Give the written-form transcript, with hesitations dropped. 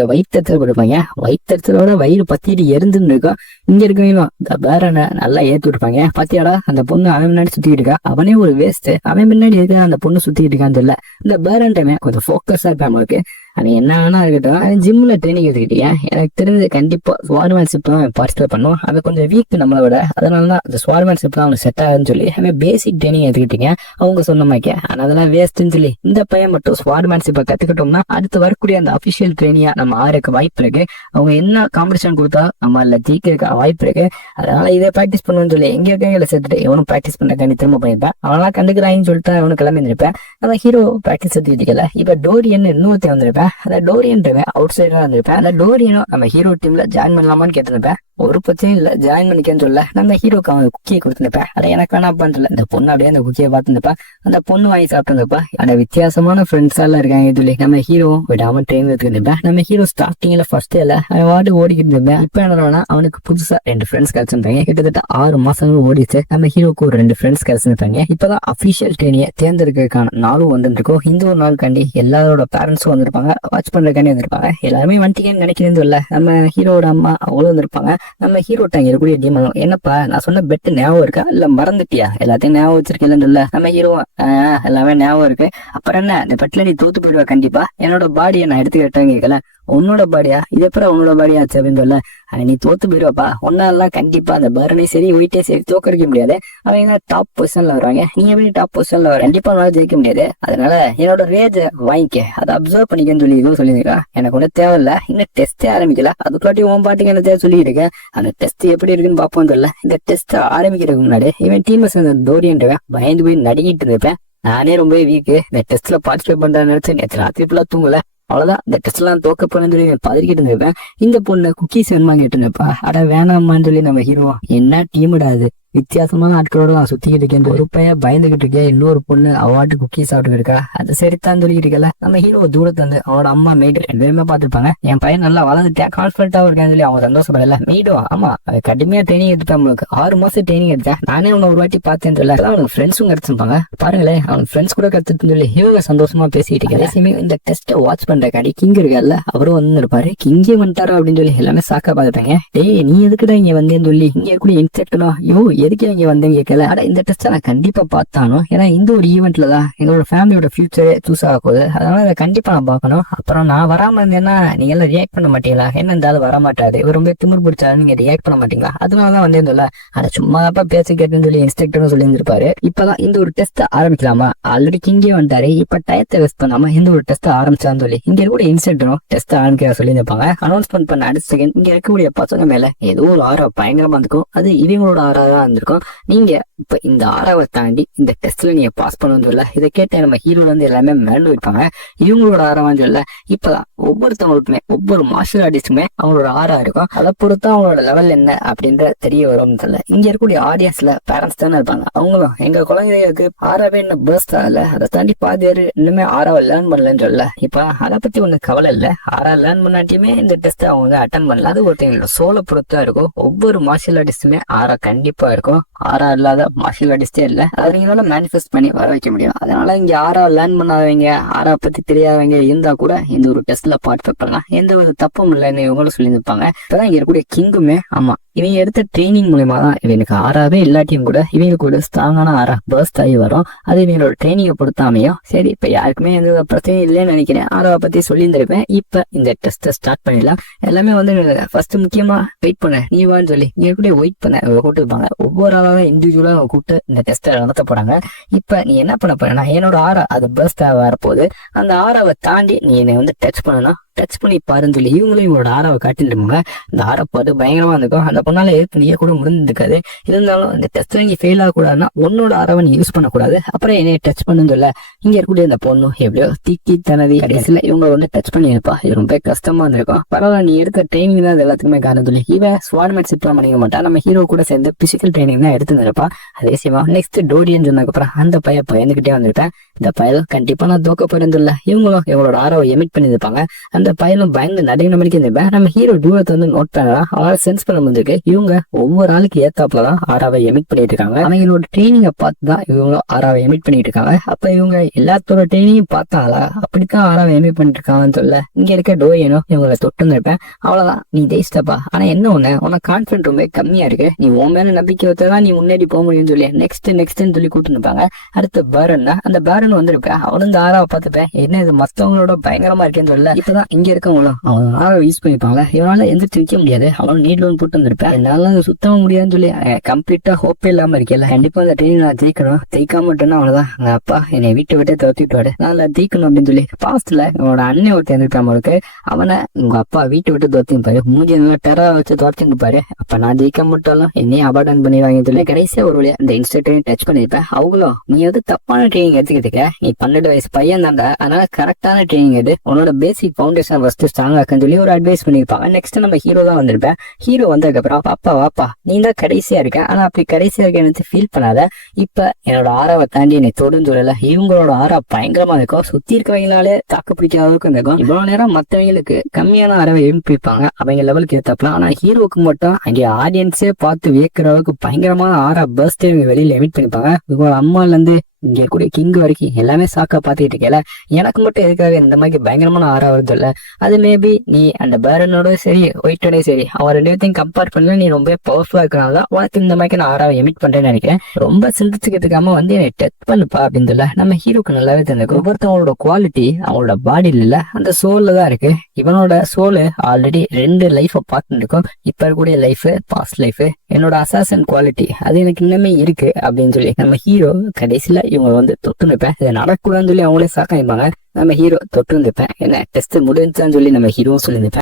கொஞ்சம் வயிற்றுல கொடுப்பாங்க. வயிற்றுலோட வயிறு பத்திட்டு எரிந்துன்னு இருக்கும். இங்க இருக்கவங்களும் இந்த பேரனை நல்லா ஏற்றி விட்டுருப்பாங்க. பாத்தியாடா அந்த பொண்ணு அவன் முன்னாடி சுத்திக்கிட்டு இருக்கா, அவனே ஒரு வேஸ்ட், அவன் முன்னாடி எதுக்கு அந்த பொண்ணு சுத்திக்கிட்டு இருக்கான்னு தெரியல. இந்த பேரன் டைமே கொஞ்சம் ஃபோக்கஸா இருப்பேன் நம்மளுக்கு. அவன் என்ன வேணா இருக்கட்டும், ஜிம்ல ட்ரைனிங் எடுத்துக்கிட்டீங்க. எனக்கு தெரிஞ்சது கண்டிப்பா ஸ்வார்மேன்ஷிப் தான் பார்ட்டிசிபேட் பண்ணுவோம். அவன் கொஞ்சம் வீக் நம்மளை விட, அதனாலதான் அந்த ஸ்வார்மேன்ஷிப் தான் அவனுக்கு செட் ஆகுதுன்னு சொல்லி அவன் பேசிக் ட்ரைனிங் எடுத்துக்கிட்டீங்க. அவங்க சொன்ன மாதிரி ஆனா அதெல்லாம் வேஸ்ட்ன்னு சொல்லி இந்த பையன் மட்டும் ஸ்வார்மேன்ஷிப்பை கத்துக்கிட்டோம்னா அடுத்து வரக்கூடிய அந்த அபிஷியல் ட்ரைனிங்கா நம்ம ஆறுக்கு வாய்ப்பு இருக்கு. அவங்க என்ன காம்படிஷன் கொடுத்தா நம்ம இல்ல ஜெயிக்க வாய்ப்பு இருக்கு. அதனால இதை ப்ராக்டிஸ் பண்ணுன்னு சொல்லி எங்க இருக்கையில சேர்த்துட்டு இவனும் ப்ராக்டிஸ் பண்ண கண்டி திரும்ப போயிருப்பேன். அவனா கண்டுக்கிறான்னு சொல்லிட்டு அவனு கிளம்பி இருந்திருப்பேன். அந்த ஹீரோ ப்ராக்டிஸ் எடுத்துக்கிட்டீங்கல்ல. இப்ப டோரியன் இன்னொருத்த வந்திருப்பேன். அந்த டோரியன் அவுட் சைடரா இருந்திருப்பேன். அந்த டோரியனும் நம்ம ஹீரோ டீம்ல ஜாயின் பண்ணலாமான்னு கேட்டிருப்பேன். ஒரு பிரச்சனையும் இல்ல, ஜாயின் பண்ணிக்கன்னு சொல்ல நம்ம ஹீரோக்கு அவன் குக்கியை கொடுத்துருப்பேன். அதை எனக்கு வேணா பண்றல. இந்த பொண்ணு அப்படியே அந்த குக்கியை பார்த்துருப்பா. அந்த பொண்ணு வாங்கி சாப்பிட்டுருப்பா. அந்த வித்தியாசமான ஃப்ரெண்ட்ஸா எல்லாம் இருக்காங்க. இதுல நம்ம ஹீரோ விடாம ட்ரெயின் எடுத்துருப்பேன். நம்ம ஹீரோ ஸ்டார்டிங்ல ஃபர்ஸ்ட் இல்ல அவன் வாட்டு ஓடிக்கிட்டு இருந்தேன். இப்ப என்ன அவனுக்கு புதுசா 2 ஃப்ரெண்ட்ஸ் கிடைச்சிருந்தாங்க. கிட்டத்தட்ட 6 மாசங்கள் ஓடிச்சு. நம்ம ஹீரோக்கு ஒரு 2 ஃப்ரெண்ட்ஸ் கிடைச்சிருப்பாங்க. இப்பதான் அபிஷியல் ட்ரெயினியை தேர்ந்தெடுக்கிறதுக்கான நாளும் வந்துருக்கோம். இந்த ஒரு நாள் கண்டி எல்லாரோட பேரண்ட்ஸும் வந்திருப்பாங்க, வாட்ச் பண்றதுக்காண்டி வந்திருப்பாங்க. எல்லாருமே வந்துட்டீங்கன்னு நினைக்கிறது இல்ல. நம்ம ஹீரோட அம்மா அவங்களும் வந்திருப்பாங்க. நம்ம ஹீரோட்ட இருக்கக்கூடிய டீமன், என்னப்பா நான் சொன்ன பெட் ஞாபகம் இருக்கா இல்ல மறந்துட்டியா? எல்லாத்தையும் ஞாபகம் வச்சிருக்கேன் இல்ல. நம்ம ஹீரோ எல்லாமே ஞாபகம் இருக்கு. அப்புறம் என்ன, இந்த பெட்ல நீ தோத்து போயிடுவா கண்டிப்பா. என்னோட பாடியை நான் எடுத்துக்கிட்டேன் கேட்கல. உன்னோட பாடியா இது எப்பறம் உன்னோட பாடியா ஆச்சு அப்படின்னு சொல்ல, நீ தோத்து போயிடுவாப்பா. ஒன்னாலாம் கண்டிப்பா அந்த பர்னே சரி ஒயிட்டே சரி தோக்கடிக்க முடியாது. அவங்க டாப் பொசிஷன்ல வருவாங்க. நீ எப்படி டாப் பொசிஷன்ல வர, கண்டிப்பா உன்னால ஜெயிக்க முடியாது. அதனால என்னோட ரேஜ வாங்கிக்க, அதை அப்சர்வ் பண்ணிக்கன்னு சொல்லி இதுவும் சொல்லியிருக்கேன். எனக்கு ஒன்றும் தேவையில்ல, இன்னும் டெஸ்டே ஆரம்பிக்கல, அதுக்குள்ளாட்டி உன் பாட்டுக்கு என்ன தேவை சொல்லிட்டு இருக்கேன். அந்த டெஸ்ட் எப்படி இருக்குன்னு பாப்போம் தெரியல. இந்த டெஸ்ட் ஆரம்பிக்கிறதுக்கு முன்னாடி இவன் டீம் சேர்ந்த டோரியன்றவன் பயந்து போய் நடிக்கிட்டு இருப்பேன். நானே ரொம்ப வீக்கு, இந்த டெஸ்ட்ல பார்ட்டிசிபேட் பண்றேன்னு நினைச்சு நேற்று ராத்திரி ஃபுல்லா தூங்கல. அவ்வளவுதான், இந்த டெஸ்ட் எல்லாம் தோக்க போறேன்னு சொல்லி பதறிக்கிட்டு இருந்திருப்பேன். இந்த பொண்ணு குக்கீஸ் வேணுமா கேட்டுருப்பா. அட வேணாமான்னு சொல்லி நம்ம ஹீரோ, என்ன டீமுடாது, வித்தியாசமான ஆட்களோட நான் சுத்திக்கிட்டு இருக்கேன். ஒரு பையன் பயந்துகிட்டு இருக்கேன், இன்னொரு பொண்ணு அவாட்டு குக்கி சாப்பிட்டு இருக்கா. அது சரித்தான் சொல்லிட்டு இருக்கல. நம்ம ஹீரோ தூரத்துல இருந்து அவனோட அம்மா மெய்டு 2 பேருமே பார்த்துருப்பாங்க. என் பையன் நல்லா வளர்ந்துட்டேன், கான்பிடண்டா இருக்கான்னு சொல்லி அவங்க சந்தோஷப்படல. மெய்டோ ஆமா கடுமையா ட்ரைனிங் எடுத்துட்டான். அவனுக்கு 6 மாசம் ட்ரைனிங் எடுத்தேன். நானே உன்னை ஒரு வாட்டி பார்த்தேன்னு சொல்ல அவனுக்கு ஃப்ரெண்ட்ஸும் கிடைச்சிருப்பாங்க. பாருங்களேன், அவன் ஃப்ரெண்ட்ஸ் கூட கத்துட்டு சொல்லி இவங்க சந்தோஷமா பேசிட்டு இருக்கேன். இந்த டெஸ்ட்டை வாட்ச் பண்ற காடி கிங் இருக்கல, அவரும் வந்து இருப்பாரு. கிங்கே வந்துட்டாரோ அப்படின்னு சொல்லி எல்லாமே சாக்கா பார்த்துட்டாங்க. டேய் நீ எதுக்குடா இங்க வந்தேன்னு சொல்லி இங்க கூட இன்செக்டனும் யோ எதுக்கு இங்க வந்தேன்னு கேட்கல. ஆனா இந்த டெஸ்ட் நான் கண்டிப்பா பார்த்தானோ, ஏன்னா இந்த ஒரு ஈவெண்ட்ல தான் எங்களோட ஃபேமிலியோட ஃபியூச்சரே சூஸ் ஆக போகுது. அதனால அதை கண்டிப்பா நான் பார்க்கணும். அப்புறம் நான் வராம இருந்தேன்னா நீங்க எல்லாம் ரியாக்ட் பண்ண மாட்டீங்களா? என்ன இருந்தாலும் வர மாட்டாரு, இவர் ரொம்ப திமிர் பிடிச்சாரு, நீங்க ரியாக்ட் பண்ண மாட்டீங்களா? அதனாலதான் வந்தேன்ல. அதை சும்மா பேச கேட்டுன்னு சொல்லி இன்ஸ்ட்ரக்டரும் சொல்லி இருந்திருப்பாரு. இப்பதான் இந்த ஒரு டெஸ்ட் ஆரம்பிக்கலாமா, ஆல்ரெடி கிங்கே வந்துட்டாரு, இப்ப டயத்தை வேஸ்ட் பண்ணாம இந்த ஒரு டெஸ்ட் ஆரம்பிச்சான்னு சொல்லி இங்க கூட இன்ஸ்ட்ரக்டரும் டெஸ்ட் ஆரம்பிக்க சொல்லி இருப்பாங்க. அனௌன்ஸ்மெண்ட் பண்ண அடுத்த செகண்ட் இங்க இருக்கக்கூடிய பசங்க மேல ஏதோ ஒரு ஆரா பயங்கரமா இருந்திருக்கும். அது இவங்களோட ஆறாதான் இருந்திருக்கும். நீங்க இப்ப இந்த 6வது தாண்டி இந்த டெஸ்ட்ல நீங்க பாஸ் பண்ணணும் சொல்ல, இதை கேட்ட நம்ம ஹீரோல வந்து எல்லாமே மிரண்டு வைப்பாங்க. இவங்களோட ஆறாவான்னு சொல்ல, இப்பதான் ஒவ்வொருத்தவங்களுக்குமே ஒவ்வொரு மார்ஷல் ஆர்டிஸ்டுமே அவங்களோட ஆறா இருக்கும். அதை பொறுத்து அவங்களோட லெவல் என்ன அப்படின்ற தெரிய வரும் சொல்ல. இங்க இருக்கக்கூடிய ஆடியன்ஸ்ல பேரண்ட்ஸ் தானே இருப்பாங்க. அவங்களும் எங்க குழந்தைகளுக்கு ஆறாவே என்ன பர்ஸ்ட் ஆகல, அதை தாண்டி பாதி பேரு இன்னுமே ஆறாவை லேர்ன் பண்ணலன்னு சொல்ல. இப்ப அதை பத்தி ஒண்ணு கவலை இல்ல, ஆறா லேர்ன் பண்ணாட்டியுமே இந்த டெஸ்ட் அவங்க அட்டன் பண்ணல. அது ஒருத்தவங்களோட சோலை பொறுத்தா இருக்கும். ஒவ்வொரு மார்ஷல் ஆர்டிஸ்டுமே ஆறா கண்டிப்பா இருக்கும். ஆறா இல்லாத மார்ஷல் ஆர்டிஸ்டே இல்ல, அதை நீங்களோட மேனிஃபெஸ்ட் பண்ணி வர வைக்க முடியும். அதனால இங்க ஆறா லேர்ன் பண்ணாதவங்க, ஆறா பத்தி தெரியாதவங்க இருந்தா கூட இந்த ஒரு டெஸ்ட்ல பார்ட்டிசிபேட் பண்ணலாம், எந்த ஒரு தப்பும் இல்லைன்னு இவங்களும் சொல்லியிருப்பாங்க. இப்பதான் இங்க இருக்கக்கூடிய கிங்குமே ஆமா இவங்க எடுத்த ட்ரைனிங் மூலயமா தான் இவனுக்கு ஆறாவே இல்லாட்டியும் கூட இவங்களுக்கு ஒரு ஸ்ட்ராங்கான ஆறா பர்ஸ்ட் ஆகி வரும். அது இவங்களோட ட்ரைனிங்கை பொறுத்தாமையும் சரி. இப்ப யாருக்குமே எந்த பிரச்சனையும் இல்லைன்னு நினைக்கிறேன். ஆறாவை பத்தி சொல்லியிருந்திருப்பேன். இப்ப இந்த டெஸ்ட்டை ஸ்டார்ட் பண்ணிடலாம். எல்லாமே வந்து ஃபர்ஸ்ட் முக்கியமா வெயிட் பண்ண நீ வான்னு சொல்லி இங்க கூட வெயிட் பண்ண கூப்பிட்டுருப்பாங்க. ஒவ்வொரு ஆளாவே இண்டிவிஜுவலா கூப்பிட்டு இந்த டெஸ்ட்டை நடத்த போறாங்க. இப்ப நீ என்ன பண்ண போறேன்னா, என்னோட ஆறா அது பர்ஸ்ட் ஆக வரப்போகுது. அந்த ஆறாவை தாண்டி நீ என்னை வந்து டச் பண்ணணும், டச் பண்ணி பாருன்னு சொல்லி இவங்களும் இவங்களோட ஆறாவை காட்டிருப்பாங்க. இந்த ஆறை பார்த்து பயங்கரமா இருக்கும். அந்த பொண்ணால ஏற்கனவே கூட முடிஞ்சிருக்காது. இருந்தாலும் இந்த டெஸ்ட் நீ ஃபெயில் ஆகக்கூடாதுன்னா உன்னோட ஆறாவை நீ யூஸ் பண்ணக்கூடாது. அப்புறம் என்னைய டச் பண்ணுன்னு சொல்ல இங்க இருக்கக்கூடிய இந்த பொண்ணு எப்படியோ திக்கி தனதி கடைசியில இவங்க வந்து டச் பண்ணி இருப்பா. இது ரொம்ப கஷ்டமா இருந்திருக்கும். பரவாயில்ல, நீ எடுத்த ட்ரைனிங் தான் எல்லாத்துக்குமே காரணம் சொல்லி இவன் ஸ்வாட்மேட் எல்லாம் பண்ணிக்க மாட்டான். நம்ம ஹீரோ கூட சேர்ந்து பிசிக்கல் ட்ரைனிங் தான் எடுத்துருப்பா. அதே சிவா நெக்ஸ்ட் டோரியன் சொன்னதுக்கு அப்புறம் அந்த பயந்துகிட்டே வந்துருப்பேன். இந்த பயல் கண்டிப்பா நான் தோக்க போறேன்னு சொல்ல இவங்களும் இவங்களோட ஆறாவை எமிட் பண்ணிருப்பாங்க. அந்த பையனும் பயந்து நடுங்கிற மாதிரி இருந்திருப்பேன். நம்ம ஹீரோ தூரத்தை வந்து நோட் பண்ணலாம். அவனால சென்ஸ் பண்ண முடிஞ்சிருக்கு இவங்க ஒவ்வொரு ஆளுக்கு ஏத்தாப்புலதான் ஆறாவை எமிட் பண்ணிட்டு இருக்காங்க. அவங்களோட ட்ரைனிங்கை பார்த்துதான் இவங்க ஆறாவை எமிட் பண்ணிட்டு இருக்காங்க. அப்ப இவங்க எல்லாத்தோட ட்ரைனிங்கும் பார்த்தாங்களா அப்படித்தான் ஆறாவை எமிட் பண்ணிட்டு இருக்காங்கன்னு சொல்ல இங்க இருக்க டோயனோ இவங்களை தொட்டு இருப்பேன். அவ்வளவுதான், நீ ஜெயிச்சிட்டப்பா. ஆனா என்ன ஒண்ணு, உனக்கு கான்பிடன்ட் ரொம்ப கம்மியா இருக்கு, நீ உன் மேல நம்பிக்கை வச்சதான் நீ முன்னாடி போக முடியும்னு சொல்லி நெக்ஸ்ட்னு சொல்லி கூட்டு இருப்பாங்க. அடுத்து பேரன் தான். அந்த பேரன் வந்திருப்பேன். அவனு இந்த ஆறாவை பார்த்துப்பேன், என்ன இது மத்தவங்களோட பயங்கரமா இருக்கேன்னு சொல்ல இப்பதான் இங்க இருக்கவங்களும் அவன் ஆறாவை யூஸ் பண்ணிப்பாங்க. இவனால எந்திரிச்சு நிக்க முடியாது, அவன் நீட் லோன் போட்டு வந்திருப்பேன். என்னால சுத்தம் முடியாதுன்னு சொல்லி கம்ப்ளீட்டா ஹோப்பே இல்லாம இருக்கல. கண்டிப்பா அந்த ட்ரெயின் நான் ஜெயிக்கணும், ஜெயிக்காம விட்டேன்னா அவ்வளவுதான், எங்க அப்பா என்னை வீட்டை விட்டே துரத்திட்டு நான் ஜெயிக்கணும் அப்படின்னு சொல்லி பாஸ்ட்ல என்னோட அண்ணன் ஒருத்தர் இருந்திருப்பான் அவருக்கு. அவனை உங்க அப்பா வீட்டை விட்டு துரத்திப்பாரு, மூஞ்சி டெரா வச்சு துரத்திருப்பாரு. அப்ப நான் ஜெயிக்க மட்டும் என்னையும் அபார்டன் பண்ணிடுவாங்க சொல்லி கடைசியா ஒரு வழியா இந்த இன்ஸ்ட்ரக்டரையும் டச் பண்ணிருப்பேன். அவங்களும் நீ வந்து தப்பான ட்ரைனிங் எடுத்துக்கிட்டு நீ 12 வயசு பையன் தான்டா, அதனால கரெக்டான ட்ரைனிங் எடு, உன்னோட பேசிக் பவுண்டேஷன் ஃபர்ஸ்ட் ஸ்ட்ராங் ஆக்குன்னு சொல்லி ஒரு அட்வைஸ் பண்ணிருப்பாங்க. நெக்ஸ்ட் நம்ம ஹீரோ தான் வந்திருப்பேன். ஹீரோ வந்ததுக்கு அப்புறம் பாப்பா வாப்பா நீ தான் கடைசியா இருக்க, ஆனா அப்படி கடைசியா இருக்க எனக்கு ஃபீல் பண்ணாத, இப்ப என்னோட ஆறாவை தாண்டி என்னை தொடுன்னு சொல்லல. இவங்களோட ஆறா பயங்கரமா இருக்கும், சுத்தி இருக்கவங்களாலே தாக்கு பிடிக்காத அளவுக்கு இருக்கும். இவ்வளவு நேரம் மத்தவங்களுக்கு கம்மியான ஆறாவை எழுப்பிப்பாங்க அவங்க லெவலுக்கு ஏத்தாப்பலாம். ஆனா ஹீரோவுக்கு மட்டும் அங்கே ஆடியன்ஸே பார்த்து வியக்கிற அளவுக்கு பயங்கரமான ஆறா பர்ஸ்டே வெளியில எமிட் பண்ணிப்பாங்க. இவங்க அம்மால இருந்து இங்க கூடிய கிங் வரைக்கும் எல்லாமே சாக்கா பாத்துக்கிட்டு இருக்கல. எனக்கு மட்டும் எதுக்காக இந்த மாதிரி பயங்கரமான ஆறா வருது இல்ல, அது மேபி நீ அந்த பேரனோட சரி ஒயிட்டோடய சரி அவன் 2 பேர்த்தையும் கம்பேர் பண்ணல, நீ ரொம்ப பவர்ஃபுல்லா இருக்கனாலதான் உனக்கு இந்த மாதிரி நான் ஆறாவை எமிட் பண்றேன்னு நினைக்கிறேன். ரொம்ப சிந்திச்சுக்கிறதுக்காம வந்து என்னை டெஸ்ட் பண்ணுப்பா அப்படின்னு சொல்ல நம்ம ஹீரோக்கு நல்லாவே தெரிஞ்சிருக்கும். ஒவ்வொருத்தவங்களோட குவாலிட்டி அவங்களோட பாடியில இல்ல அந்த சோல்ல தான் இருக்கு. இவனோட சோலு ஆல்ரெடி 2 லைஃபை பார்த்துட்டு இருக்கும், இப்ப இருக்கக்கூடிய லைஃப் பாஸ்ட் லைஃப். என்னோட அசாசன் குவாலிட்டி அது எனக்கு இன்னுமே இருக்கு அப்படின்னு சொல்லி நம்ம ஹீரோ கடைசியில இவங்க வந்து தொட்டு நிற்பேன், இதை நடக்கூடாதுன்னு சொல்லி அவங்களே சாக்காயிப்பாங்க. நம்ம ஹீரோ தொட்டு நிற்பேன், என்ன டெஸ்ட் முடிஞ்சான்னு சொல்லி நம்ம ஹீரோவும் சொல்லி நிற்பேன்.